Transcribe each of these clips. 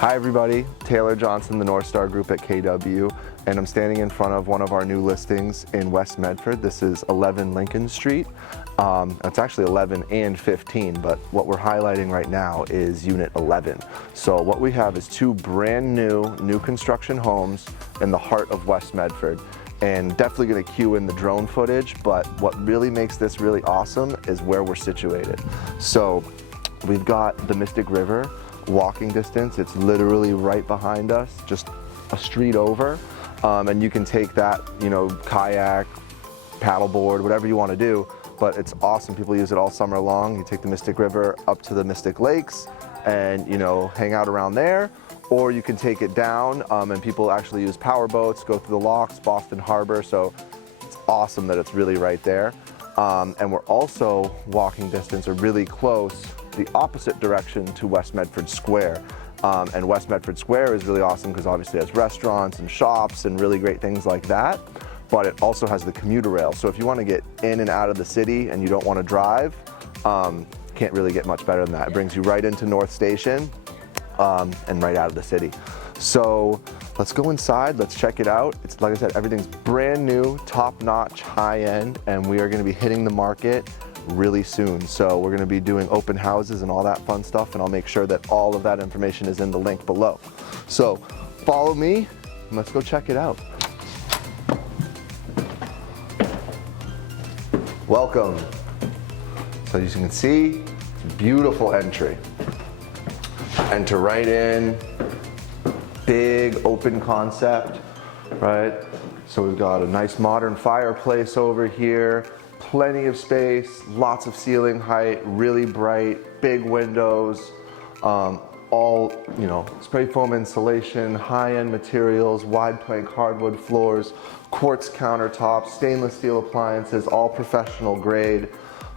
Hi everybody, Taylor Johnson, the North Star Group at KW, and I'm standing in front of one of our new listings in West Medford. This is 11 Lincoln Street. It's actually 11 and 15, but what we're highlighting right now is Unit 11. So what we have is two brand new construction homes in the heart of West Medford. And definitely going to cue in the drone footage, but what really makes this really awesome is where we're situated. So we've got the Mystic River, walking distance. It's literally right behind us, just a street over. And you can take that, kayak, paddleboard, whatever you want to do, but it's awesome. People use it all summer long. You take the Mystic River up to the Mystic Lakes and, hang out around there. Or you can take it down, and people actually use power boats, go through the locks, Boston Harbor, so it's awesome that it's really right there. And we're also walking distance, or really close, the opposite direction to West Medford Square. And West Medford Square is really awesome because obviously it has restaurants and shops and really great things like that, but it also has the commuter rail. So if you want to get in and out of the city and you don't want to drive, can't really get much better than that. It brings you right into North Station, and right out of the city. So let's go inside, let's check it out. It's like I said, everything's brand new, top-notch, high-end, and we are gonna be hitting the market really soon. So we're gonna be doing open houses and all that fun stuff, and I'll make sure that all of that information is in the link below. So follow me, and let's go check it out. Welcome. So as you can see, beautiful entry. Enter right in, big open concept, right? So we've got a nice modern fireplace over here, plenty of space, lots of ceiling height, really bright, big windows, all, spray foam insulation, high-end materials, wide plank hardwood floors, quartz countertops, stainless steel appliances, all professional grade,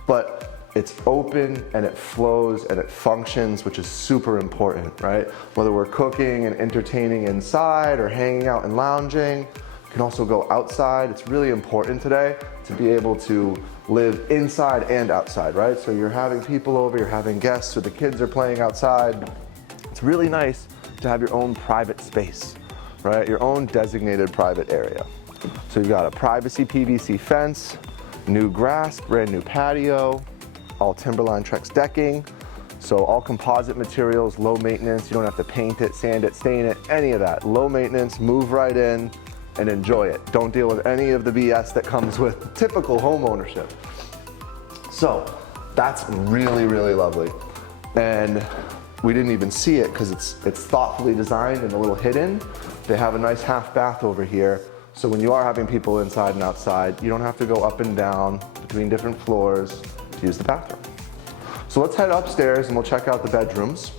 but it's open and it flows and it functions, which is super important, right? Whether we're cooking and entertaining inside or hanging out and lounging, you can also go outside. It's really important today to be able to live inside and outside, right? So you're having people over, you're having guests, or the kids are playing outside. It's really nice to have your own private space, right? Your own designated private area. So you've got a privacy PVC fence, new grass, brand new patio, all Timberline Trex decking, so all composite materials, low maintenance. You don't have to paint it, sand it, stain it, any of that. Low maintenance, move right in and enjoy it. Don't deal with any of the BS that comes with typical home ownership. So that's really, really lovely. And we didn't even see it because it's thoughtfully designed and a little hidden. They have a nice half bath over here. So when you are having people inside and outside, you don't have to go up and down between different floors to use the bathroom. So let's head upstairs and we'll check out the bedrooms.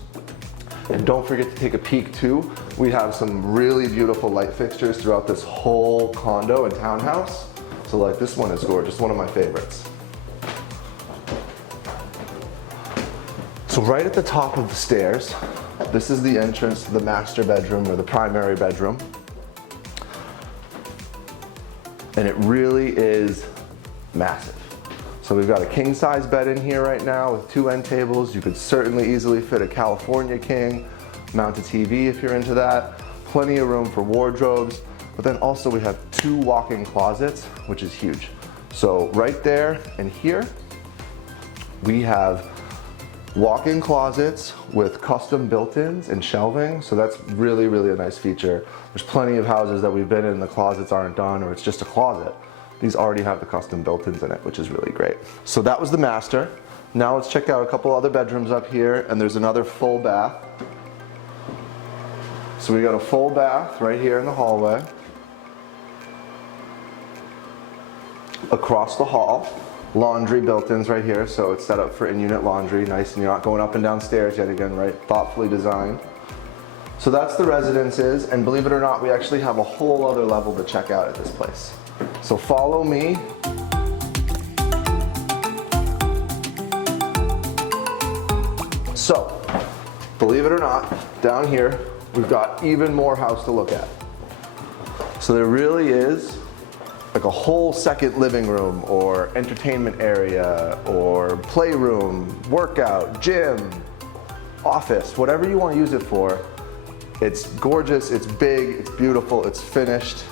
And don't forget to take a peek too. We have some really beautiful light fixtures throughout this whole condo and townhouse. So like this one is gorgeous, one of my favorites. So right at the top of the stairs, this is the entrance to the master bedroom, or the primary bedroom. And it really is massive. So we've got a king size bed in here right now with two end tables. You could certainly easily fit a California king, mount a TV if you're into that. Plenty of room for wardrobes, but then also we have two walk-in closets, which is huge. So right there and here, we have walk-in closets with custom built-ins and shelving. So that's really, really a nice feature. There's plenty of houses that we've been in, the closets aren't done, or it's just a closet. These already have the custom built-ins in it, which is really great. So that was the master. Now let's check out a couple other bedrooms up here, and there's another full bath. So we got a full bath right here in the hallway. Across the hall, laundry built-ins right here, so it's set up for in-unit laundry, nice, and you're not going up and down stairs yet again, right? Thoughtfully designed. So that's the residences, and believe it or not, we actually have a whole other level to check out at this place. So follow me. So, believe it or not, down here, we've got even more house to look at. So there really is like a whole second living room or entertainment area or playroom, workout, gym, office, whatever you want to use it for, It's gorgeous, it's big, it's beautiful, it's finished.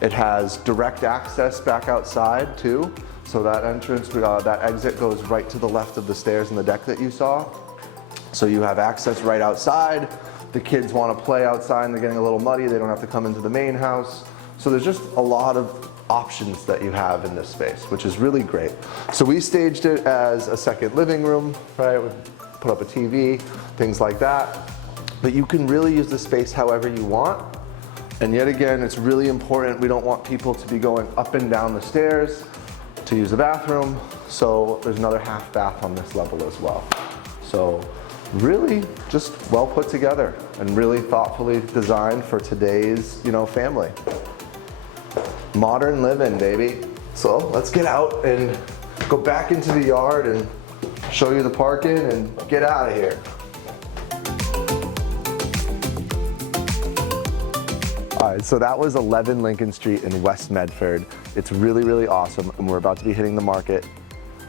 It has direct access back outside too. So that entrance, that exit goes right to the left of the stairs and the deck that you saw. So you have access right outside. The kids want to play outside and they're getting a little muddy, they don't have to come into the main house. So there's just a lot of options that you have in this space, which is really great. So we staged it as a second living room, right? We put up a TV, things like that. But you can really use the space however you want. And yet again, it's really important. We don't want people to be going up and down the stairs to use the bathroom. So there's another half bath on this level as well. So really just well put together and really thoughtfully designed for today's, family. Modern living, baby. So let's get out and go back into the yard and show you the parking and get out of here. All right, so that was 11 Lincoln Street in West Medford. It's really, really awesome, and we're about to be hitting the market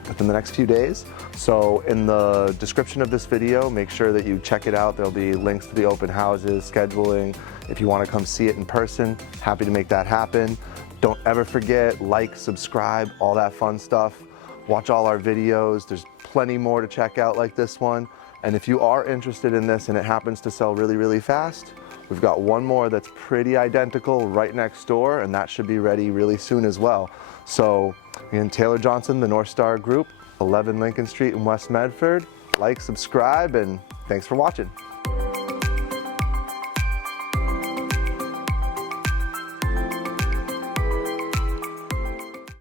within the next few days. So in the description of this video, make sure that you check it out. There'll be links to the open houses, scheduling. If you want to come see it in person, happy to make that happen. Don't ever forget, like, subscribe, all that fun stuff. Watch all our videos. There's plenty more to check out like this one. And if you are interested in this and it happens to sell really, really fast, we've got one more that's pretty identical right next door, and that should be ready really soon as well. So again, Taylor Johnson, the North Star Group, 11 Lincoln Street in West Medford. Like, subscribe, and thanks for watching.